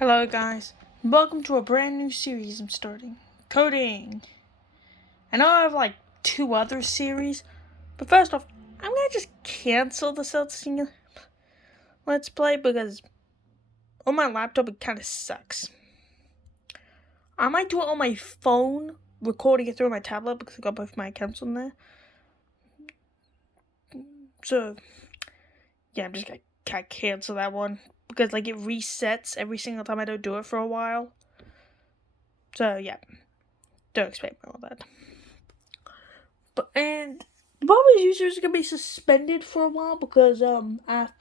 Hello guys, welcome to a brand new series I'm starting, Coding. I know I have like 2 other series, but first off, I'm gonna just cancel the Celestina Let's Play because on my laptop it kinda sucks. I might do it on my phone, recording it through my tablet because I got both my accounts on there. So, yeah, I'm just gonna cancel that one because like it resets every single time I don't do it for a while. So, yeah. Don't expect all that. And Bobby's users are gonna be suspended for a while because I have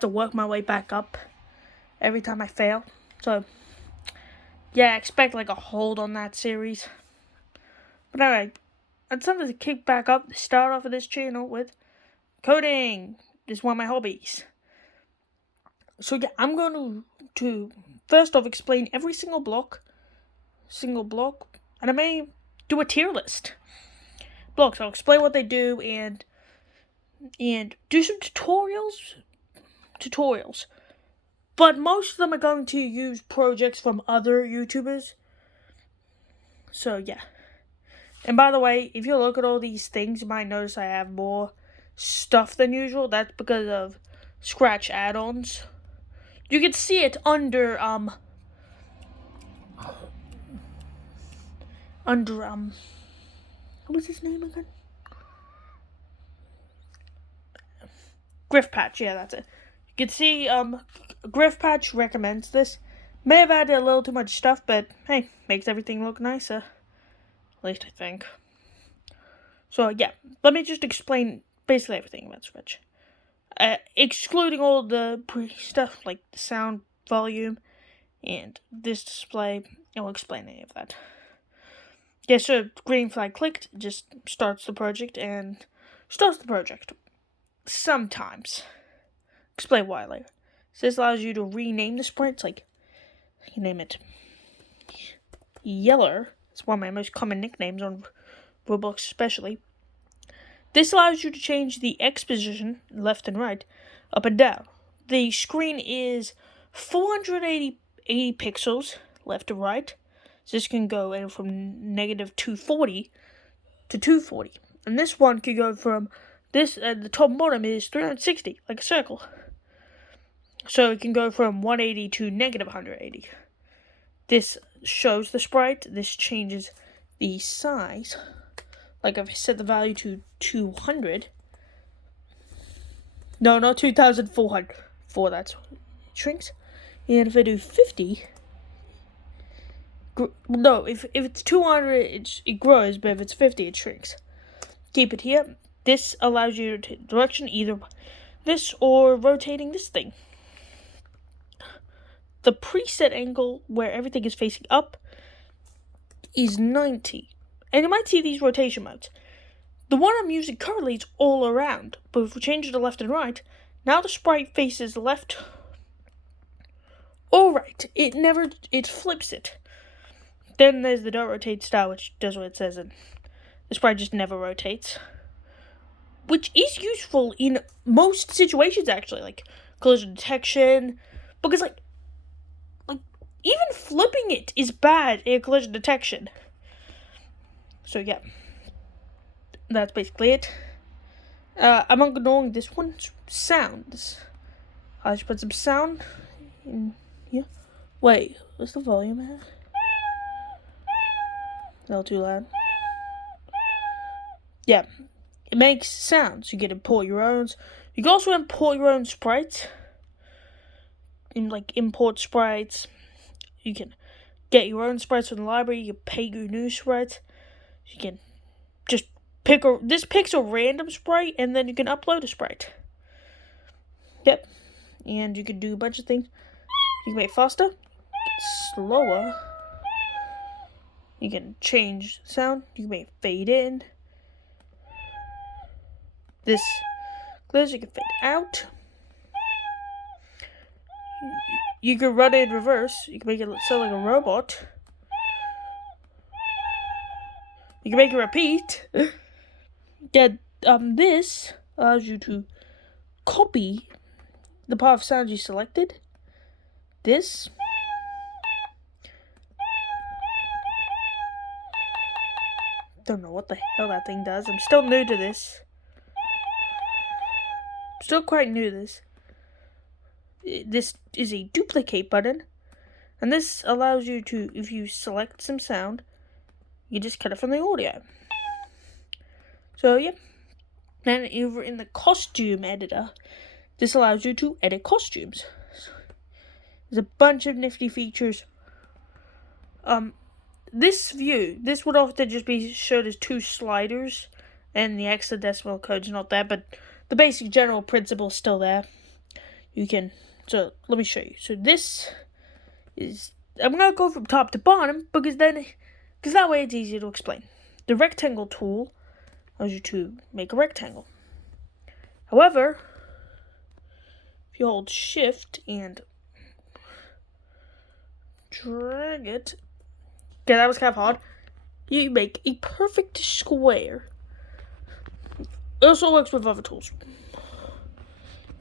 to work my way back up every time I fail. So yeah, expect like a hold on that series. But anyway, it's something to kick back up. Start off of this channel with coding. This is one of my hobbies. So yeah, I'm going to first off explain every single block, and I may do a tier list. Blocks. I'll explain what they do and do some tutorials. But most of them are going to use projects from other YouTubers. So yeah. And by the way, if you look at all these things, you might notice I have more stuff than usual. That's because of Scratch add-ons. You can see it under what was his name again? Griffpatch, yeah, that's it. You can see Griffpatch recommends this. May have added a little too much stuff, but hey, makes everything look nicer. At least I think. So yeah, let me just explain basically everything about Scratch. Excluding all the stuff like the sound volume and this display, I won't explain any of that. Yeah, so green flag clicked, just starts the project. Sometimes. Explain why later. So this allows you to rename the sprites, like you can name it Yeller. It's one of my most common nicknames on Roblox especially. This allows you to change the X position, left and right, up and down. The screen is 480 pixels, left to right. So this can go from negative 240 to 240. And this one can go from this, the top and bottom is 360, like a circle. So it can go from 180 to negative 180. This shows the sprite. This changes the size. Like if I set the value to 200. No, not 2,400. That's shrinks. And if I do 50. No, if it's 200, it grows, but if it's 50, it shrinks. Keep it here. This allows you to direction either this or rotating this thing. The preset angle where everything is facing up is 90. And you might see these rotation modes. The one I'm using currently is all around, but if we change it to left and right, now the sprite faces left or right. It flips it. Then there's the don't rotate style, which does what it says, and the sprite just never rotates. Which is useful in most situations, actually, like collision detection, because like even flipping it is bad in collision detection. So yeah, that's basically it. I'm ignoring this one's sounds. I should put some sound in here. Wait, what's the volume at? A little too loud. Yeah, it makes sounds. You can import your own. You can also import your own sprites. Import sprites. You can get your own sprites from the library. You can pay your new sprites. You can just this picks a random sprite, and then you can upload a sprite. Yep. And you can do a bunch of things. You can make it faster, slower. You can change sound. You can make it fade in. This clears. You can fade out. You can run it in reverse. You can make it sound like a robot. You can make it repeat. This allows you to copy the part of sound you selected this. Don't know what the hell that thing does. I'm still new to this. Still quite new to this. This is a duplicate button. And this allows you to, if you select some sound, you just cut it from the audio. So, yeah. And over in the costume editor, this allows you to edit costumes. There's a bunch of nifty features. This would often just be showed as 2 sliders, and the hexadecimal code's not there, but the basic general principle is still there. So let me show you. So this is, I'm gonna go from top to bottom because that way it's easier to explain. The rectangle tool allows you to make a rectangle. However, if you hold shift and drag it, okay, that was kind of hard, you make a perfect square. It also works with other tools.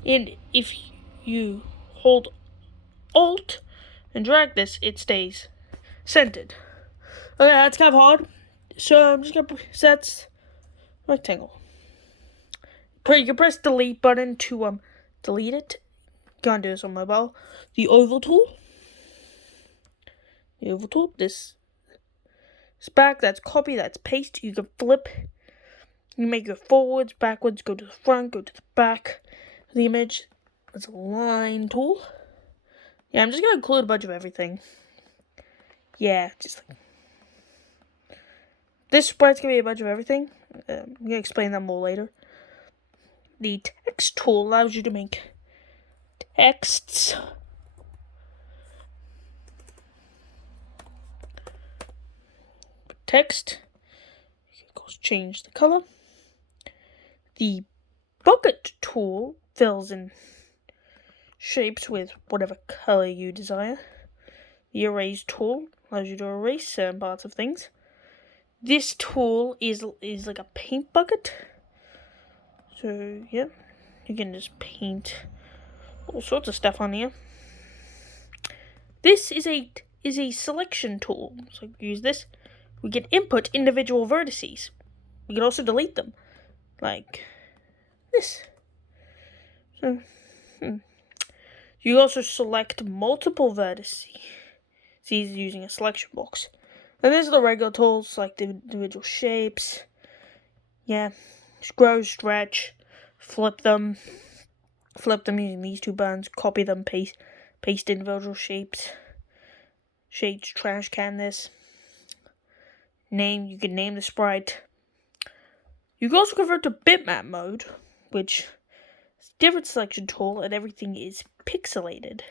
And if you hold Alt and drag this, it stays centered. Okay, that's kind of hard. So I'm just gonna set rectangle. You can press delete button to delete it. Can't do this on mobile. The oval tool. This is back, that's copy, that's paste. You can flip. You make it forwards, backwards, go to the front, go to the back of the image. That's a line tool. Yeah, I'm just gonna include a bunch of everything. Yeah, just like this sprite's gonna be a bunch of everything. I'm gonna explain that more later. The text tool allows you to make texts. Text. You can of course change the color. The bucket tool fills in shapes with whatever color you desire. The erase tool allows you to erase certain parts of things. This tool is like a paint bucket. So yeah, you can just paint all sorts of stuff on here. This is a selection tool. So use this. We can input individual vertices. We can also delete them, like this. So, you also select multiple vertices using a selection box. And these are the regular tools, like the individual shapes. Yeah, scroll, stretch, flip them using these 2 buttons. Copy them, paste individual shapes. Shades, trash can this. You can name the sprite. You can also convert to bitmap mode, which is a different selection tool, and everything is pixelated.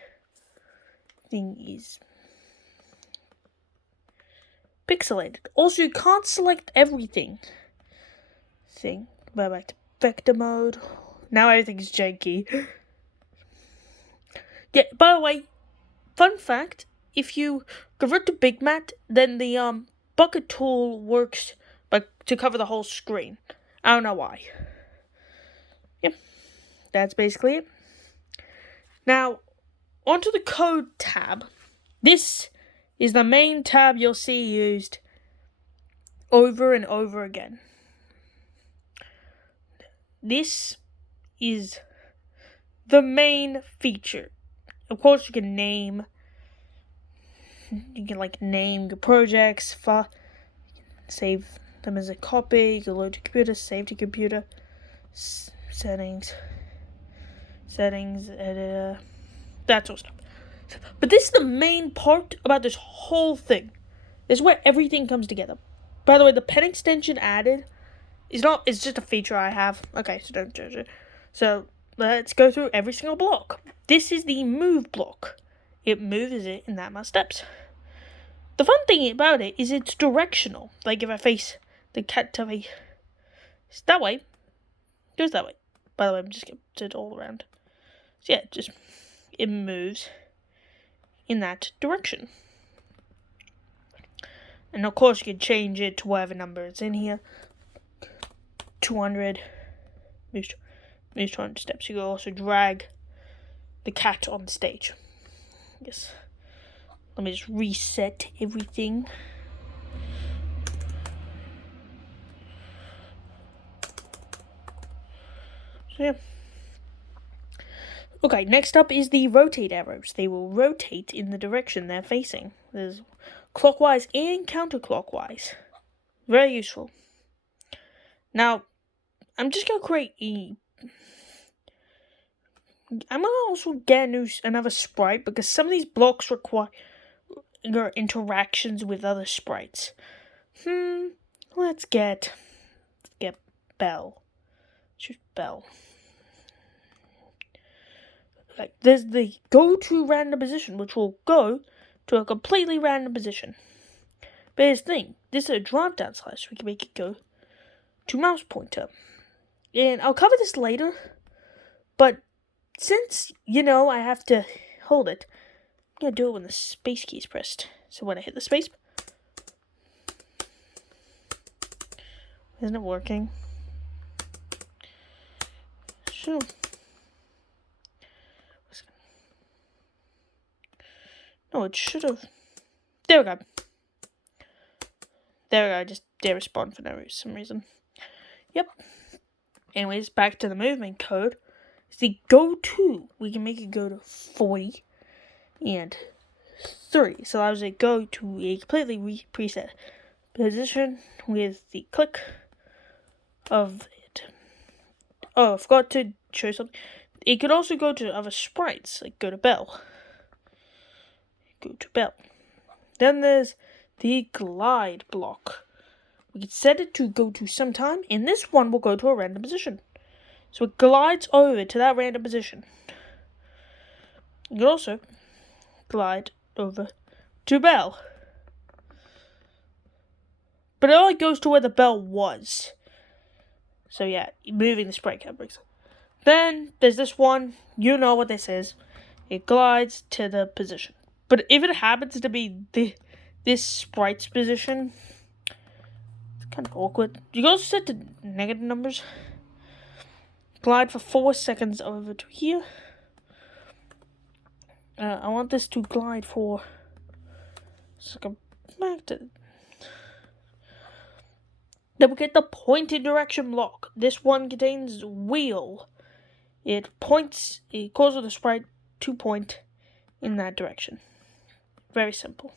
Also, you can't select everything. Back to vector mode. Now everything's janky. Yeah, by the way, fun fact, if you convert to bitmap, then the bucket tool works to cover the whole screen. I don't know why. Yep, that's basically it. Now, onto the code tab. This is the main tab you'll see used over and over again. This is the main feature. Of course, you can name your projects, save them as a copy, you can load to computer, save to computer, settings, editor, that sort of stuff. But this is the main part about this whole thing. This is where everything comes together. By the way, the pen extension added it's just a feature I have. Okay, so don't judge it. So let's go through every single block. This is the move block. It moves it in that much steps. The fun thing about it is it's directional. Like if I face the cat to me, it's that way, it goes that way. By the way, I'm just going to do it all around. So yeah, it moves in that direction. And of course you can change it to whatever number it's in here. 200, moves 200 steps. You can also drag the cat on the stage. I guess. Let me just reset everything. So yeah. Okay, next up is the rotate arrows. They will rotate in the direction they're facing. There's clockwise and counterclockwise. Very useful. Now, I'm just going to create I'm going to also get another sprite because some of these blocks require interactions with other sprites. Let's get Belle. Choose Belle. Like, there's the go to random position, which will go to a completely random position. But here's the thing, this is a drop down slash, we can make it go to mouse pointer. And I'll cover this later, but since, I have to hold it, I'm going to do it when the space key is pressed. So when I hit the space, isn't it working? Sure. No, it should have. There we go. I just did respond for some reason. Yep. Anyways, back to the movement code. It's the go to. We can make it go to 40 and 30. So allows it go to a completely preset position with the click of it. Oh, I forgot to show something. It could also go to other sprites, like go to Belle. Go to Belle. Then there's the glide block. We can set it to go to some time, and this one will go to a random position. So it glides over to that random position. You can also glide over to Belle. But it only goes to where the Belle was. So yeah, moving the sprite kind of breaks it. Then there's this one, you know what this is. It glides to the position. But if it happens to be this sprite's position, it's kind of awkward. You can also set the negative numbers. Glide for 4 seconds over to here. I want this to glide for. So come back to. Then we get the pointed direction block. This one contains wheel. It causes the sprite to point in that direction. Very simple.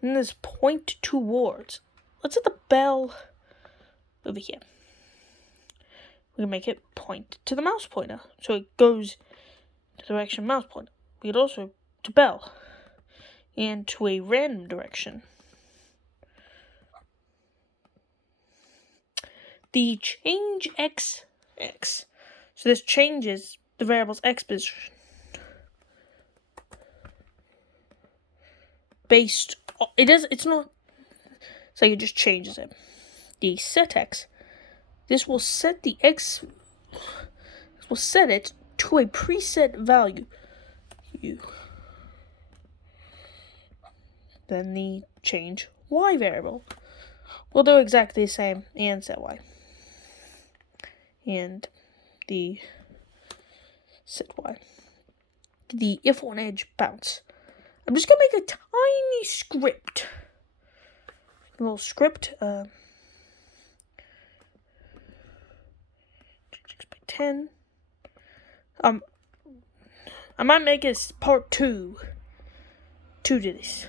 Then there's point towards. Let's set the Belle over here. We can make it point to the mouse pointer. So it goes to the direction mouse pointer. We could also to Belle. And to a random direction. The change x. So this changes the variable's x position. It's not, so it just changes it. The set x, this will set the x, this will set it to a preset value. Then the change y variable will do exactly the same and set y. And the set y. The if on edge bounce. I'm just going to make a tiny script. A little script. 6 by 10. I might make this part 2. 2 to this.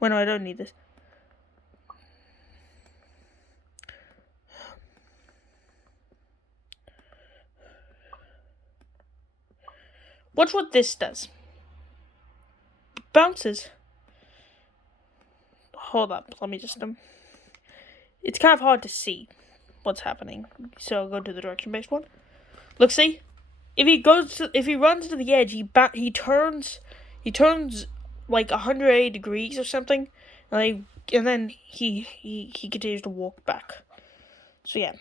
Well, no, I don't need this. Watch what this does. It bounces. Hold up, let me just it's kind of hard to see what's happening. So I'll go to the direction-based one. Look, see? If he runs to the edge, he turns like 180 degrees or something, and then he continues to walk back. So yeah.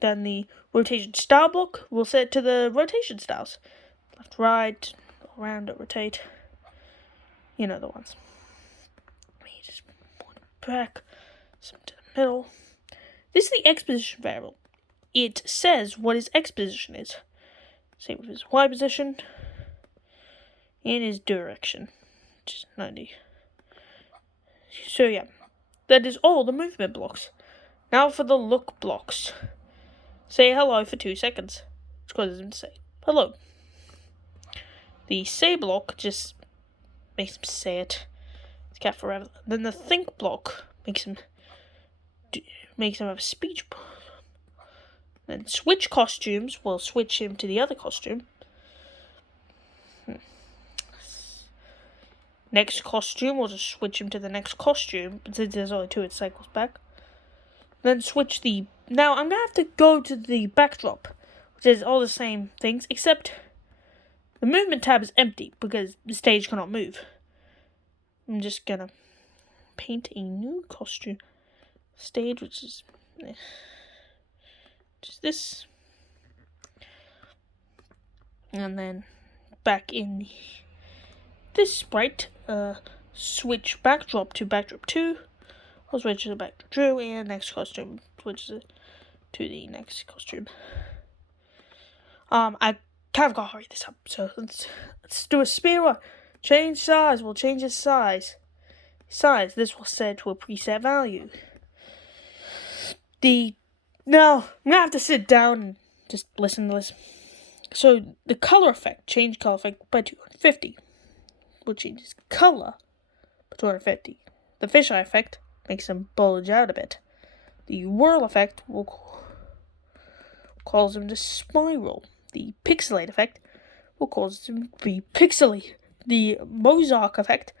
Then the rotation style block will set to the rotation styles. Left, right, around, rotate. You know the ones. Let me just point it back, some to the middle. This is the x position variable. It says what his x position is. Same with his Y position. And his direction, which is 90. So yeah, that is all the movement blocks. Now for the look blocks. Say hello for 2 seconds, which causes him to say hello. The say block just makes him say it. It's cat forever. Then the think block makes him have a speech. Then switch costumes will switch him to the other costume. Next costume will just switch him to the next costume. Since there's only 2, it cycles back. Then switch the... Now, I'm going to have to go to the backdrop, which is all the same things, except the movement tab is empty because the stage cannot move. I'm just going to paint a new costume stage, which is this. And then back in this sprite, switch backdrop to backdrop 2. I'll switch to the backdrop 2, and next costume switches to the next costume. I kind of got to hurry this up, so let's do a spear. Change size. We'll change its size. This will set to a preset value. Now I'm gonna have to sit down and just listen to this. So the color effect, change color effect by 250. We'll change its color by 250. The fisheye effect makes them bulge out a bit. The whirl effect will cause them to spiral. The pixelate effect will cause them to be pixely. The mosaic effect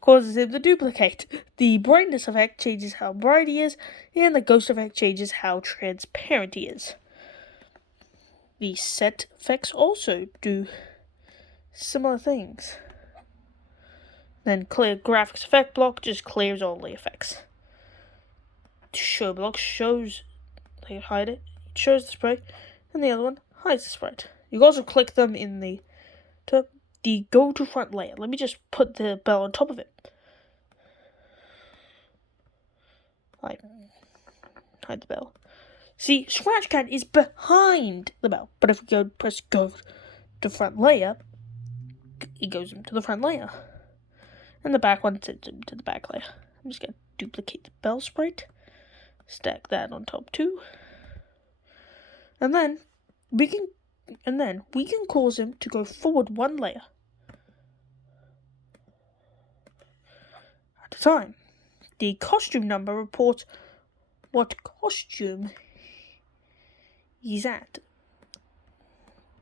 causes him to duplicate. The brightness effect changes how bright he is, and the ghost effect changes how transparent he is. The set effects also do similar things. Then clear graphics effect block just clears all the effects. Show block shows, they hide it, it shows the sprite, and the other one hides the sprite. You can also click them in the go to front layer. Let me just put the bell on top of it. Hide the bell. See, Scratch Cat is behind the bell, but if we press go to front layer, it goes into the front layer. And the back one sends him to the back layer. I'm just going to duplicate the bell sprite. Stack that on top too. And then we can cause him to go forward 1 layer at a time. The costume number reports what costume he's at.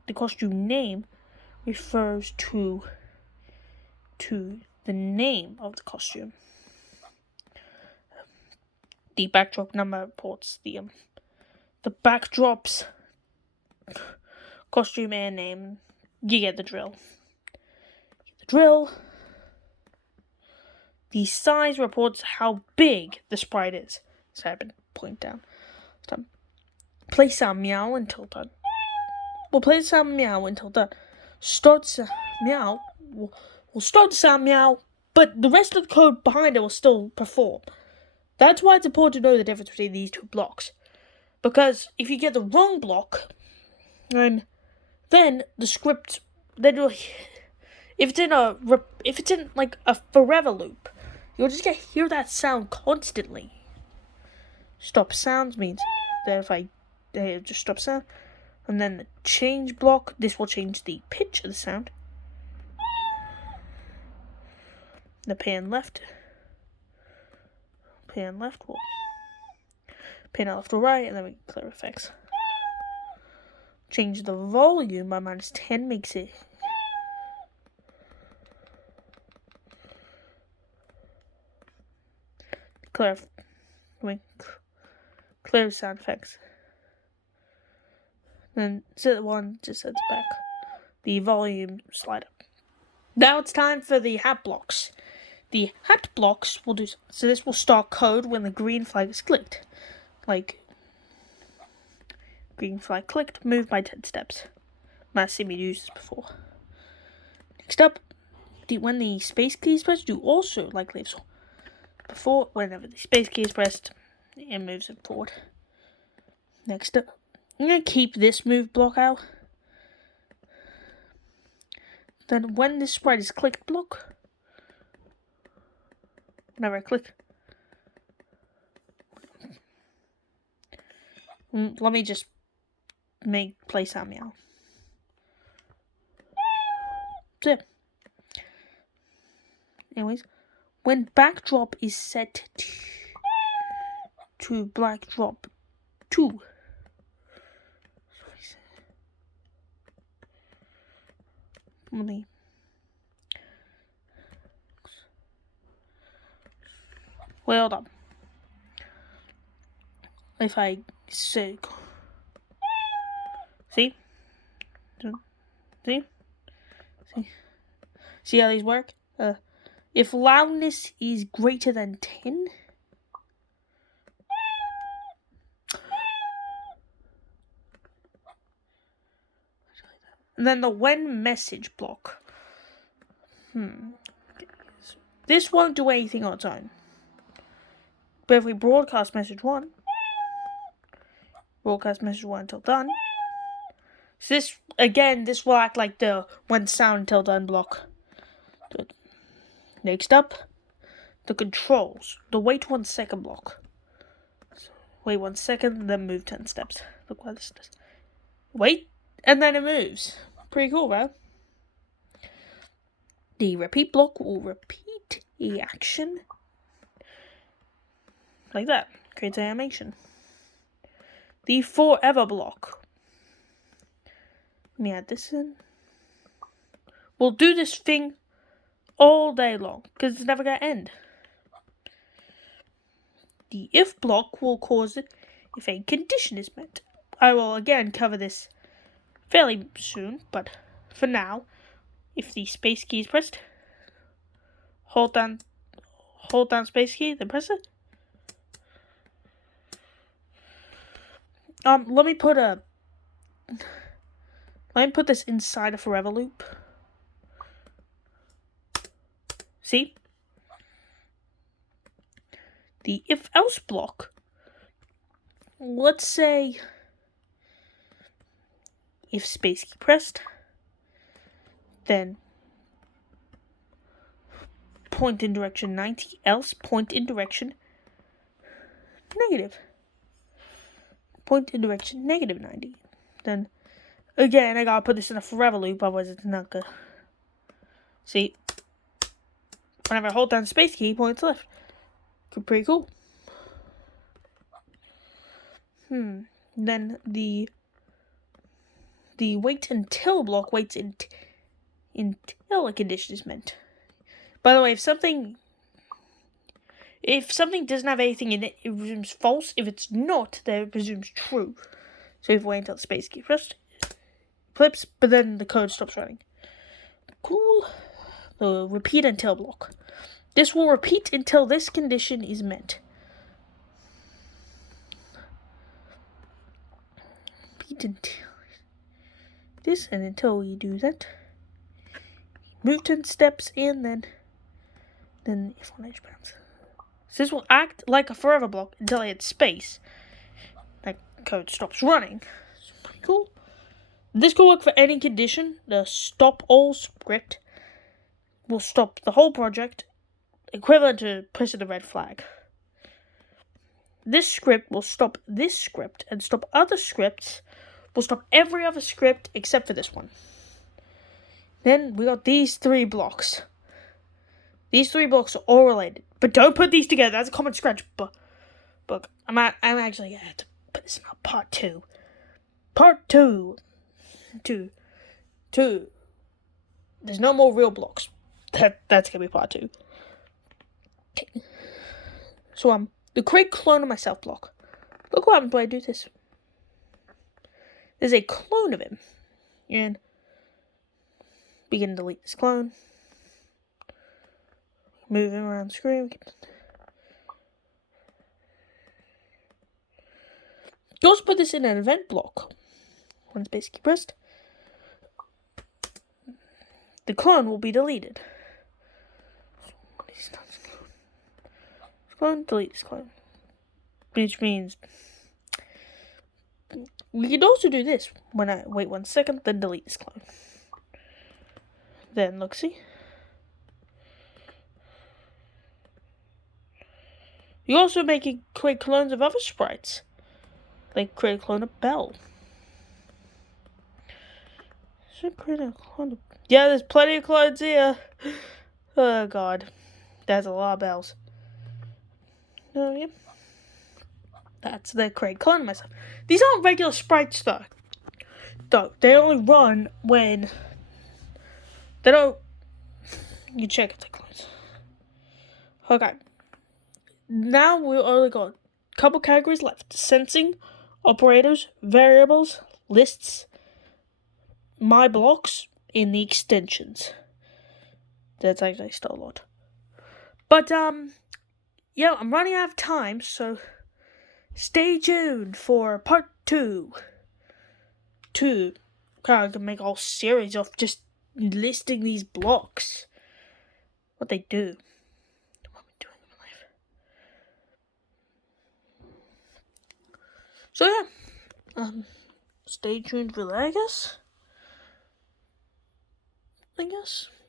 The costume name refers to the name of the costume. The backdrop number reports the backdrop's costume and name. You get the drill. The size reports how big the sprite is. So I've been point down. Play sound meow until done. We'll play the sound meow until done. Start sound meow. We'll start the sound meow, but the rest of the code behind it will still perform. That's why it's important to know the difference between these 2 blocks. Because if you get the wrong block, then the script, if it's in like a forever loop, you'll just hear that sound constantly. Stop sounds means that if I just stop sound, and then the change block, this will change the pitch of the sound. The pan left will pan left or right, and then we clear effects. Change the volume by -10 makes it clear sound effects. Then set one just sets back the volume slider. Now it's time for the hat blocks. The hat blocks will do so. This will start code when the green flag is clicked. Like green flag clicked, move by 10 steps. I've seen me use this before. Next up, when the space key is pressed, do also like leaves. Before, whenever the space key is pressed, it moves it forward. Next up, I'm going to keep this move block out. Then when this sprite is clicked block, whenever I click, let me just play some meow. So, anyways, when backdrop is set to backdrop 2, let me hold up. If I say, see, see how these work? If loudness is greater than 10, and then the when message block. This won't do anything on its own. But if we broadcast message 1, until done. So this, again, this will act like the when sound until done block. Good. Next up, the controls. The wait 1 second block. So wait 1 second, then move 10 steps. Look what this does. Wait, and then it moves. Pretty cool, right? The repeat block will repeat the action. Like that. Creates an animation. The forever block. Let me add this in. We'll do this thing all day long, because it's never going to end. The if block will cause it if a condition is met. I will again cover this fairly soon, but for now, if the space key is pressed, hold down space key, then press it. Let me put this inside a forever loop. See? The if else block. Let's say if space key pressed, then point in direction 90, else point in direction negative. Point in direction negative 90. Then again, I gotta put this in a forever loop, otherwise it's not good. See? Whenever I hold down the space key, points left. Pretty cool. Then the wait until block waits until a condition is met. By the way, if something doesn't have anything in it, it presumes false. If it's not, then it presumes true. So if we wait until the space key pressed, flips, but then the code stops running. Cool. The repeat until block. This will repeat until this condition is met. Repeat until this, and until we do that, move 10 steps, and then if on edge bounce. So this will act like a forever block until I hit space. That code stops running. It's pretty cool. This could work for any condition. The stop all script will stop the whole project, equivalent to pressing the red flag. This script will stop this script and stop other scripts. Will stop every other script except for this one. Then we got these 3 blocks. These 3 blocks are all related, but don't put these together. That's a common scratch book. I'm actually gonna have to put this in a part 2. Part 2. There's no more real blocks. That's gonna be part 2. Okay. So the create clone of myself block. Look what happens when I do this. There's a clone of him, and we can delete this clone. Move him around the screen. Just put this in an event block. When space key pressed, the clone will be deleted. Clone, delete this clone. Which means we could also do this when I wait 1 second, then delete this clone. Then look, see. You also create clones of other sprites. Like create a clone of Belle. Should create a clone of... Yeah, there's plenty of clones here. Oh god. That's a lot of Bells. Oh yeah. That's the create clone of myself. These aren't regular sprites though. They only run when they don't... You check if they're clones. Okay. Now we only got a couple categories left. Sensing, operators, variables, lists, my blocks, and the extensions. That's actually still a lot. But, yeah, I'm running out of time, so stay tuned for part 2. I can make a whole series of just listing these blocks. What they do. What I'm doing in my life. So, yeah. Stay tuned for that, I guess.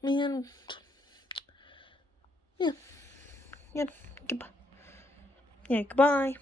And yeah, goodbye. Yeah, goodbye.